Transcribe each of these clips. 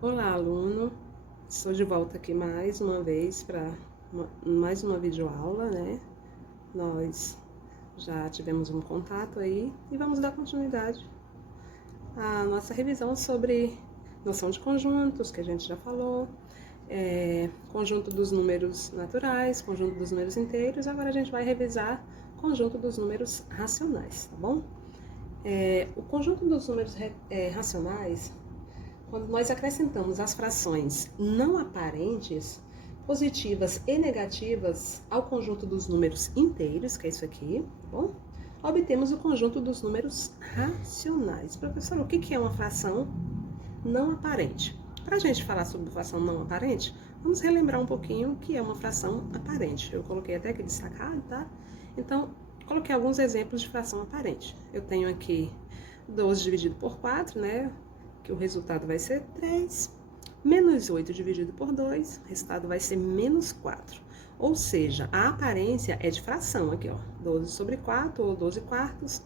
Olá, aluno. Estou de volta aqui mais uma vez para mais uma videoaula, né? Nós já tivemos um contato aí e vamos dar continuidade à nossa revisão sobre noção de conjuntos, que a gente já falou, conjunto dos números naturais, conjunto dos números inteiros. Agora a gente vai revisar conjunto dos números racionais, tá bom? O conjunto dos números racionais, quando nós acrescentamos as frações não aparentes, positivas e negativas ao conjunto dos números inteiros, que é isso aqui, tá bom? Obtemos o conjunto dos números racionais. Professor, o que é uma fração não aparente? Para a gente falar sobre fração não aparente, vamos relembrar um pouquinho o que é uma fração aparente. Eu coloquei até aqui destacado, tá? Então, coloquei alguns exemplos de fração aparente. Eu tenho aqui 12 dividido por 4, né? Que o resultado vai ser 3, menos 8 dividido por 2, o resultado vai ser menos 4. Ou seja, a aparência é de fração aqui, ó, 12 sobre 4, ou 12 quartos,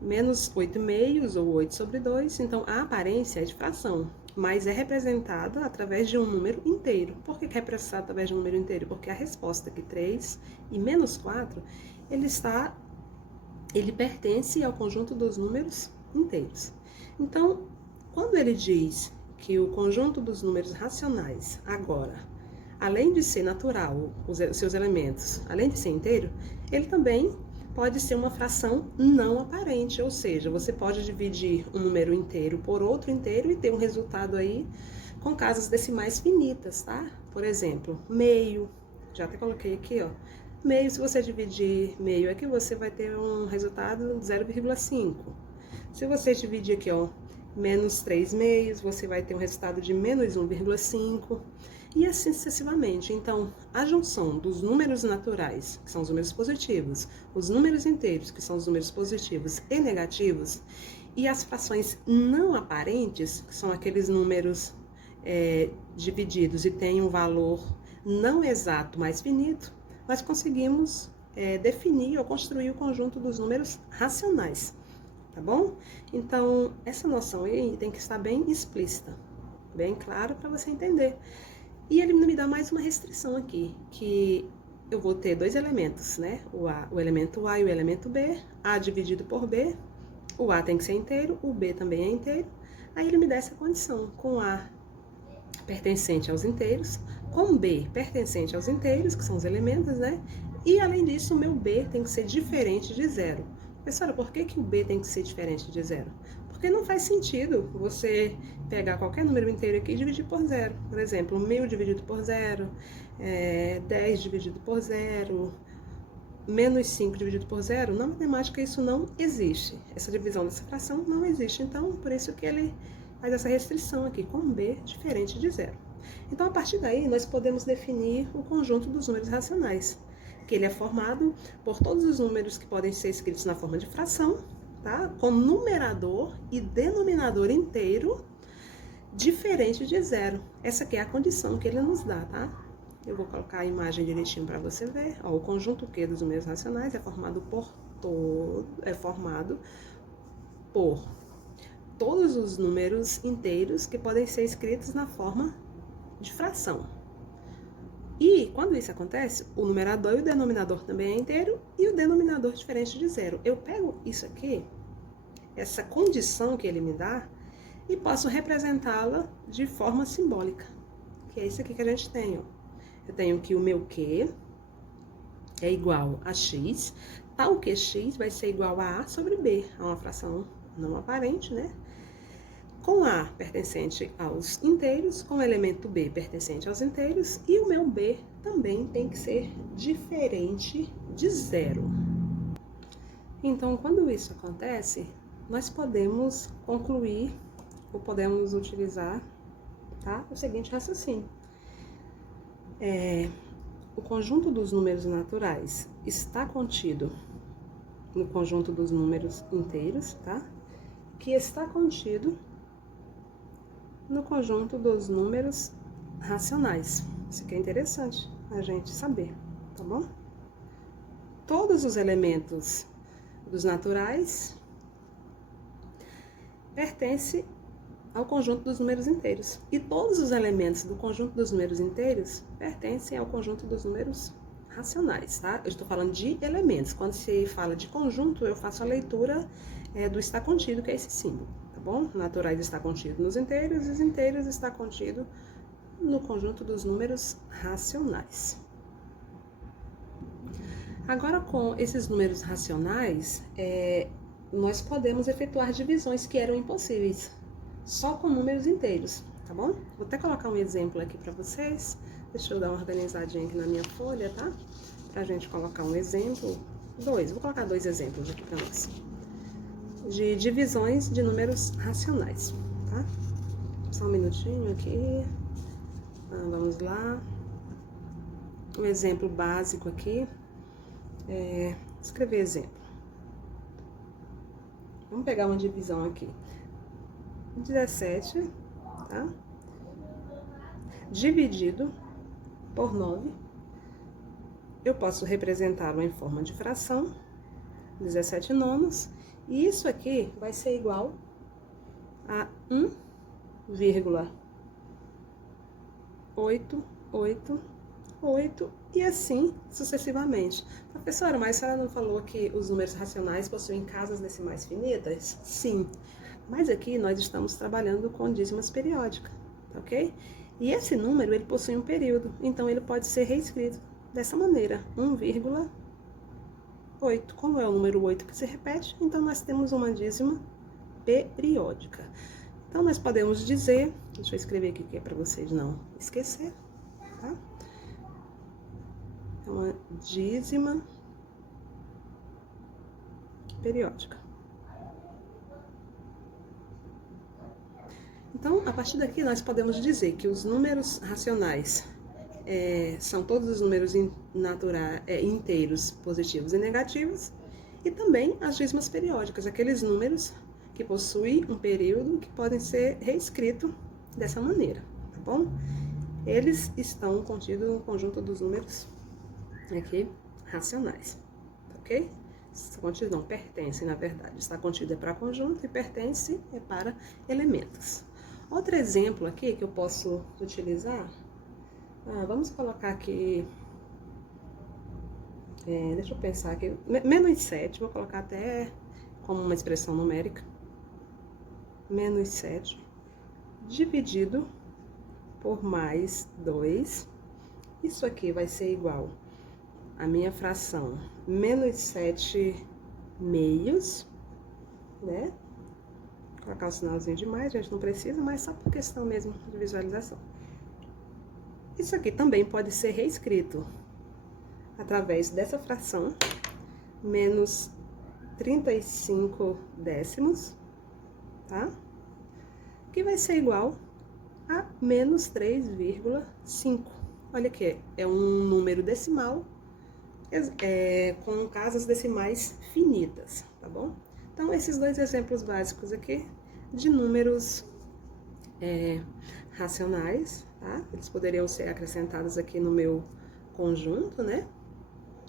menos 8 meios, ou 8 sobre 2. Então, a aparência é de fração, mas é representada através de um número inteiro. Por que é representada através de um número inteiro? Porque a resposta aqui, 3 e menos 4, ele pertence ao conjunto dos números inteiros. Então, quando ele diz que o conjunto dos números racionais, agora, além de ser natural, os seus elementos, além de ser inteiro, ele também pode ser uma fração não aparente, ou seja, você pode dividir um número inteiro por outro inteiro e ter um resultado aí com casas decimais finitas, tá? Por exemplo, meio, já até coloquei aqui, ó. Meio, se você dividir meio aqui, você vai ter um resultado de 0,5. Se você dividir aqui, ó, menos 3 meios, você vai ter um resultado de menos 1,5 e assim sucessivamente. Então, a junção dos números naturais, que são os números positivos, os números inteiros, que são os números positivos e negativos, e as frações não aparentes, que são aqueles números divididos e têm um valor não exato, mas finito, nós conseguimos definir ou construir o conjunto dos números racionais. Tá bom? Então, essa noção aí tem que estar bem explícita, bem claro para você entender. E ele me dá mais uma restrição aqui, que eu vou ter dois elementos, né? O elemento A e o elemento B, A dividido por B, o A tem que ser inteiro, o B também é inteiro. Aí ele me dá essa condição, com A pertencente aos inteiros, com B pertencente aos inteiros, que são os elementos, né? E além disso, o meu B tem que ser diferente de zero. Professora, por que o B tem que ser diferente de zero? Porque não faz sentido você pegar qualquer número inteiro aqui e dividir por zero. Por exemplo, 1000 dividido por zero, 10 dividido por zero, menos 5 dividido por zero. Na matemática isso não existe. Essa divisão dessa fração não existe. Então, por isso que ele faz essa restrição aqui, com B diferente de zero. Então, a partir daí, nós podemos definir o conjunto dos números racionais, que ele é formado por todos os números que podem ser escritos na forma de fração, tá? Com numerador e denominador inteiro diferente de zero. Essa aqui é a condição que ele nos dá, tá? Eu vou colocar a imagem direitinho para você ver. Ó, o conjunto Q dos números racionais é formado por todos os números inteiros que podem ser escritos na forma de fração. E quando isso acontece, o numerador e o denominador também é inteiro e o denominador diferente de zero. Eu pego isso aqui, essa condição que ele me dá, e posso representá-la de forma simbólica, que é isso aqui que a gente tem, ó. Eu tenho que o meu Q é igual a x, tal que x vai ser igual a A sobre B, a uma fração não aparente, né? Com A pertencente aos inteiros, com o elemento B pertencente aos inteiros, e o meu B também tem que ser diferente de zero. Então, quando isso acontece, nós podemos concluir, ou podemos utilizar, tá, o seguinte raciocínio. O conjunto dos números naturais está contido no conjunto dos números inteiros, tá? Que está contido no conjunto dos números racionais. Isso aqui é interessante a gente saber, tá bom? Todos os elementos dos naturais pertencem ao conjunto dos números inteiros. E todos os elementos do conjunto dos números inteiros pertencem ao conjunto dos números racionais, tá? Eu estou falando de elementos. Quando se fala de conjunto, eu faço a leitura do está contido, que é esse símbolo, tá bom? Naturais está contido nos inteiros e os inteiros está contido no conjunto dos números racionais. Agora, com esses números racionais, nós podemos efetuar divisões que eram impossíveis, só com números inteiros, tá bom? Vou até colocar um exemplo aqui para vocês. Deixa eu dar uma organizadinha aqui na minha folha, tá? Pra gente colocar um exemplo. Vou colocar 2 exemplos aqui para nós. De divisões de números racionais, tá? Só um minutinho aqui. Vamos lá. Um exemplo básico aqui. Escrever exemplo. Vamos pegar uma divisão aqui. 17, tá? Dividido por 9. Eu posso representá-lo em forma de fração, 17 nonos. E isso aqui vai ser igual a 1,888 e assim sucessivamente. Professora, mas a senhora não falou que os números racionais possuem casas decimais finitas? Sim, mas aqui nós estamos trabalhando com dízimas periódicas, ok? E esse número, ele possui um período, então ele pode ser reescrito dessa maneira, 1,8. Como é o número 8 que se repete, então nós temos uma dízima periódica. Então nós podemos dizer, deixa eu escrever aqui que é para vocês não esquecer, tá? É uma dízima periódica. Então, a partir daqui, nós podemos dizer que os números racionais são todos os números inteiros positivos e negativos, e também as dízimas periódicas, aqueles números que possuem um período que podem ser reescritos dessa maneira, tá bom? Eles estão contidos no conjunto dos números aqui racionais, ok? Contido não, pertence, na verdade. Está contido é para conjunto e pertence é para elementos. Outro exemplo aqui que eu posso utilizar, vamos colocar aqui, deixa eu pensar aqui, menos 7, vou colocar até como uma expressão numérica, menos 7, dividido por mais 2, isso aqui vai ser igual a minha fração menos 7 meios, né? Vou colocar o sinalzinho de mais, a gente não precisa, mas só por questão mesmo de visualização. Isso aqui também pode ser reescrito através dessa fração, menos 35 décimos, tá? Que vai ser igual a menos 3,5. Olha aqui, é um número decimal com casas decimais finitas, tá bom? Então, esses 2 exemplos básicos aqui de números racionais, tá? Eles poderiam ser acrescentados aqui no meu conjunto, né?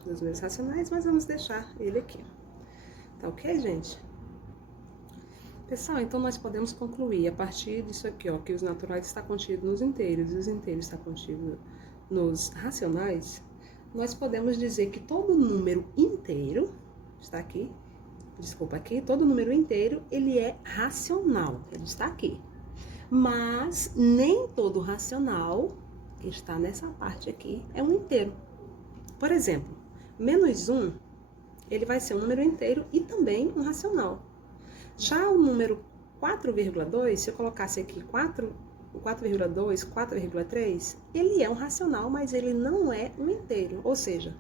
Dos números racionais, mas vamos deixar ele aqui. Tá ok, gente? Pessoal, então nós podemos concluir a partir disso aqui, ó, que os naturais estão contidos nos inteiros e os inteiros estão contidos nos racionais. Nós podemos dizer que todo número inteiro, está aqui, desculpa, aqui, todo número inteiro, ele é racional, ele está aqui. Mas nem todo racional, que está nessa parte aqui, é um inteiro. Por exemplo, menos 1, ele vai ser um número inteiro e também um racional. Já o número 4,2, se eu colocasse aqui 4,2, 4,3, ele é um racional, mas ele não é um inteiro. Ou seja,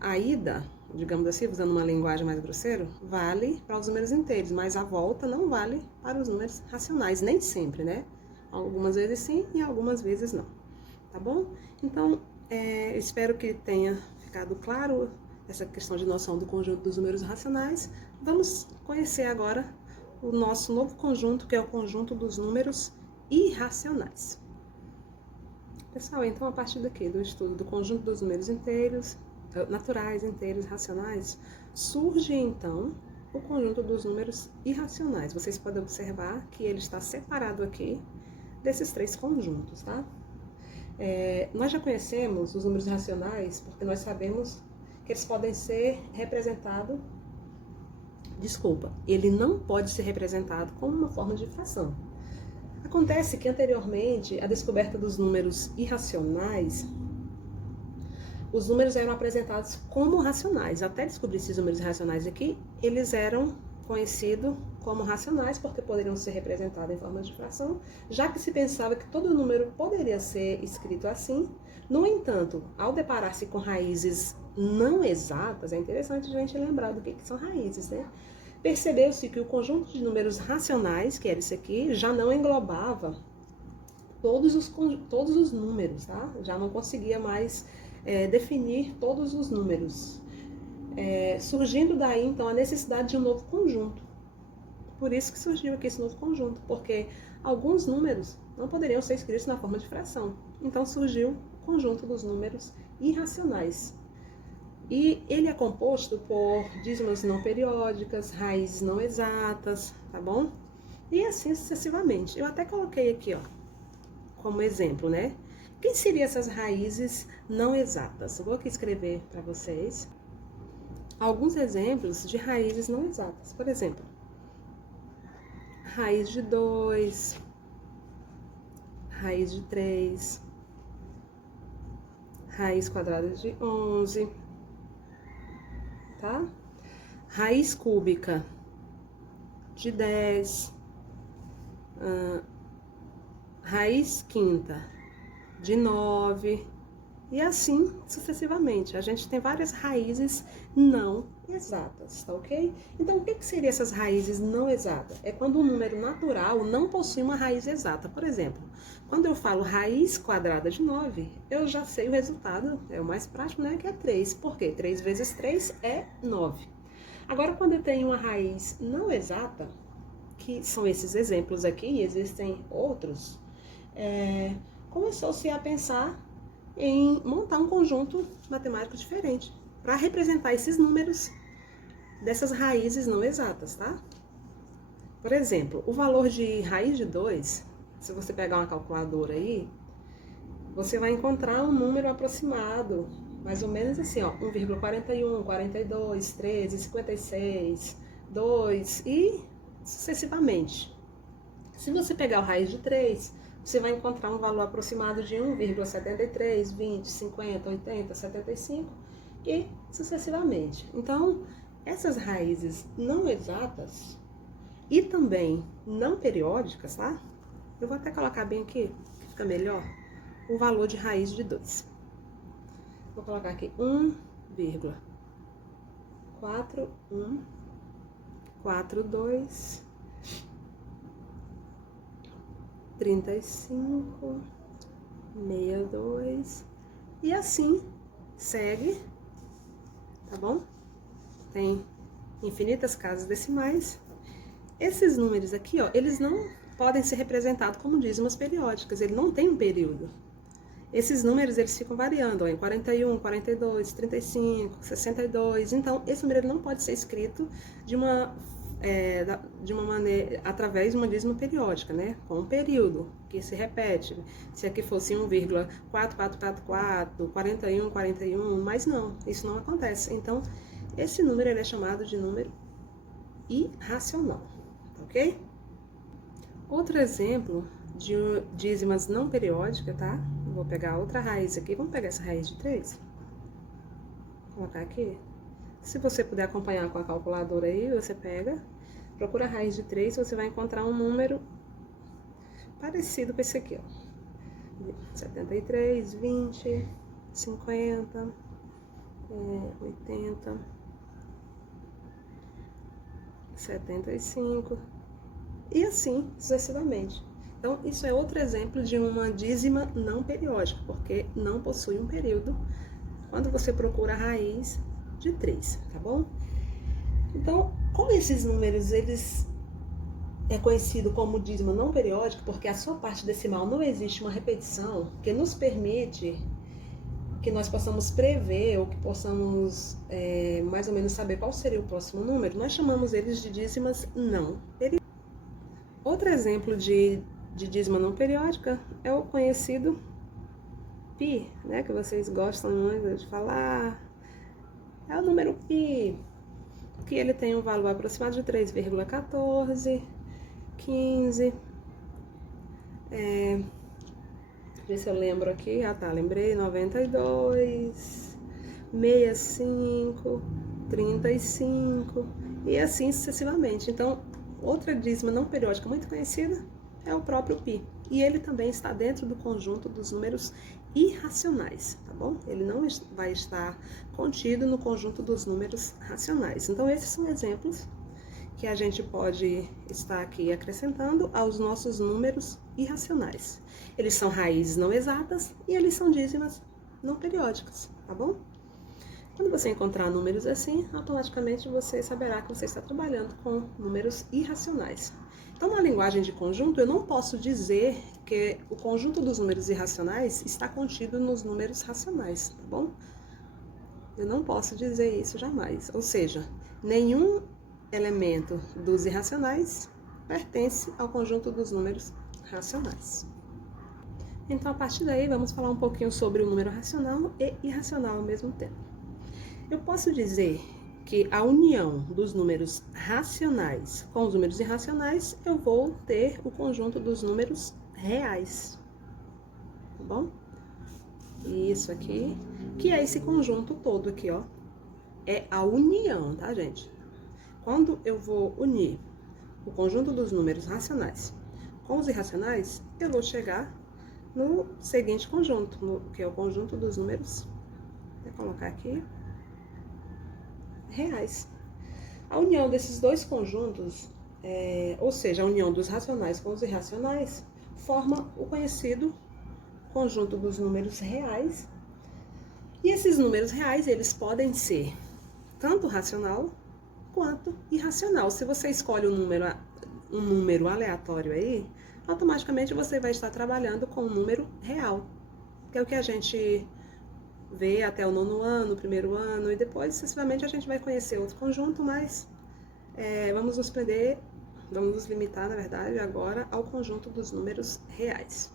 a ida, digamos assim, usando uma linguagem mais grosseira, vale para os números inteiros, mas a volta não vale para os números racionais, nem sempre, né? Algumas vezes sim e algumas vezes não, tá bom? Então, espero que tenha ficado claro essa questão de noção do conjunto dos números racionais. Vamos conhecer agora o nosso novo conjunto, que é o conjunto dos números irracionais. Pessoal, então a partir daqui do estudo do conjunto dos números inteiros, naturais, inteiros, racionais, surge então o conjunto dos números irracionais. Vocês podem observar que ele está separado aqui desses 3 conjuntos, tá? Nós já conhecemos os números racionais porque nós sabemos que eles podem ser representados. Ele não pode ser representado como uma forma de fração. Acontece que anteriormente, a descoberta dos números irracionais, os números eram apresentados como racionais. Até descobrir esses números racionais aqui, eles eram conhecidos como racionais, porque poderiam ser representados em forma de fração, já que se pensava que todo número poderia ser escrito assim. No entanto, ao deparar-se com raízes não exatas, é interessante a gente lembrar do que são raízes, né? Percebeu-se que o conjunto de números racionais, que era isso aqui, já não englobava todos os números, tá? Já não conseguia mais definir todos os números. Surgindo daí, então, a necessidade de um novo conjunto. Por isso que surgiu aqui esse novo conjunto, porque alguns números não poderiam ser escritos na forma de fração. Então surgiu o conjunto dos números irracionais. E ele é composto por dízimas não periódicas, raízes não exatas, tá bom? E assim sucessivamente. Eu até coloquei aqui, ó, como exemplo, né? Quem seriam essas raízes não exatas? Eu vou aqui escrever para vocês alguns exemplos de raízes não exatas. Por exemplo, raiz de 2, raiz de 3, raiz quadrada de 11, tá? Raiz cúbica de 10, raiz quinta de 9, e assim sucessivamente. A gente tem várias raízes não exatas, tá ok? Então, o que seriam essas raízes não exatas? É quando um número natural não possui uma raiz exata. Por exemplo, quando eu falo raiz quadrada de 9, eu já sei o resultado, é o mais prático, né? Que é 3. Por quê? 3 vezes 3 é 9. Agora, quando eu tenho uma raiz não exata, que são esses exemplos aqui, e existem outros, começou-se a pensar em montar um conjunto matemático diferente para representar esses números dessas raízes não exatas, tá? Por exemplo, o valor de raiz de 2, se você pegar uma calculadora aí, você vai encontrar um número aproximado, mais ou menos assim, ó, 1,41, 42, 13, 56, 2 e sucessivamente. Se você pegar o raiz de 3, você vai encontrar um valor aproximado de 1,73, 20, 50, 80, 75 e sucessivamente. Então, essas raízes não exatas e também não periódicas, tá? Eu vou até colocar bem aqui, que fica melhor, o valor de raiz de 2. Vou colocar aqui 1,4142 35, 62 e assim segue, tá bom? Tem infinitas casas decimais. Esses números aqui, ó, eles não podem ser representados como dízimas periódicas, ele não tem um período. Esses números, eles ficam variando, ó, em 41, 42, 35, 62, então esse número não pode ser escrito de uma maneira, através de uma dízima periódica, né? Com um período que se repete. Se aqui fosse 1,4444, 41, 41, mas não, isso não acontece. Então, esse número ele é chamado de número irracional, ok? Outro exemplo de dízimas não periódicas, tá? Vou pegar outra raiz aqui, vamos pegar essa raiz de 3. Vou colocar aqui. Se você puder acompanhar com a calculadora aí, você pega, procura a raiz de 3, você vai encontrar um número parecido com esse aqui, ó. 73, 20, 50, 80, 75 e assim sucessivamente. Então, isso é outro exemplo de uma dízima não periódica, porque não possui um período quando você procura a raiz de 3, tá bom? Então, como esses números, eles é conhecido como dízima não periódica, porque a sua parte decimal não existe uma repetição que nos permite que nós possamos prever ou que possamos mais ou menos saber qual seria o próximo número, nós chamamos eles de dízimas não periódicas. Outro exemplo de dízima não periódica é o conhecido pi, né, que vocês gostam muito de falar. É o número pi, que ele tem um valor aproximado de 3,14, 15. Ver se eu lembro aqui. Ah, tá, lembrei. 92, 65, 35 e assim sucessivamente. Então, outra dízima não periódica muito conhecida é o próprio pi. E ele também está dentro do conjunto dos números irracionais, tá bom? Ele não vai estar contido no conjunto dos números racionais. Então, esses são exemplos que a gente pode estar aqui acrescentando aos nossos números irracionais. Eles são raízes não exatas e eles são dízimas não periódicas, tá bom? Quando você encontrar números assim, automaticamente você saberá que você está trabalhando com números irracionais. Então, na linguagem de conjunto, eu não posso dizer que o conjunto dos números irracionais está contido nos números racionais, tá bom? Eu não posso dizer isso jamais. Ou seja, nenhum elemento dos irracionais pertence ao conjunto dos números racionais. Então, a partir daí, vamos falar um pouquinho sobre o número racional e irracional ao mesmo tempo. Eu posso dizer que a união dos números racionais com os números irracionais, eu vou ter o conjunto dos números reais, tá bom? Isso aqui, que é esse conjunto todo aqui, ó, é a união, tá, gente? Quando eu vou unir o conjunto dos números racionais com os irracionais, eu vou chegar no seguinte conjunto, que é o conjunto dos números, vou colocar aqui, reais. A união desses dois conjuntos, ou seja, a união dos racionais com os irracionais, forma o conhecido conjunto dos números reais. E esses números reais, eles podem ser tanto racional quanto irracional. Se você escolhe um número aleatório aí, automaticamente você vai estar trabalhando com um número real, que é o que a gente vê até o 9º ano, 1º ano, e depois, sucessivamente, a gente vai conhecer outro conjunto, mas vamos nos limitar, na verdade, agora ao conjunto dos números reais.